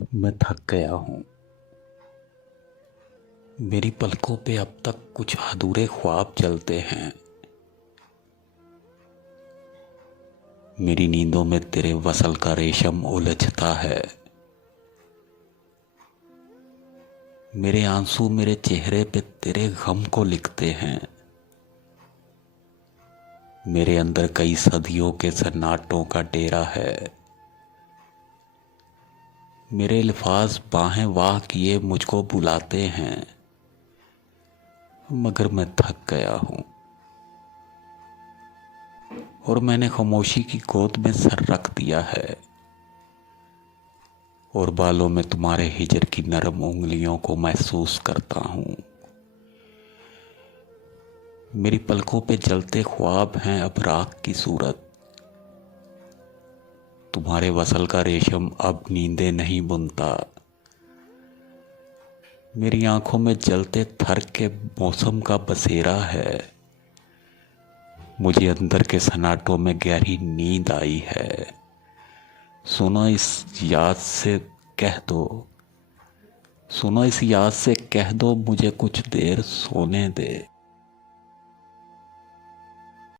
मैं थक गया हूँ। मेरी पलकों पे अब तक कुछ अधूरे ख्वाब चलते हैं। मेरी नींदों में तेरे वसल का रेशम उलझता है। मेरे आंसू मेरे चेहरे पे तेरे गम को लिखते हैं। मेरे अंदर कई सदियों के सन्नाटों का डेरा है। मेरे अल्फाज बाहें वाह किए मुझको बुलाते हैं, मगर मैं थक गया हूँ। और मैंने खामोशी की गोद में सर रख दिया है और बालों में तुम्हारे हिजर की नरम उंगलियों को महसूस करता हूँ। मेरी पलकों पे जलते ख्वाब हैं अब राख की सूरत। तुम्हारे वसल का रेशम अब नींदें नहीं बुनता। मेरी आंखों में जलते थर के मौसम का बसेरा है। मुझे अंदर के सन्नाटों में गहरी नींद आई है। सुनो इस याद से कह दो, सुनो इस याद से कह दो मुझे कुछ देर सोने दे।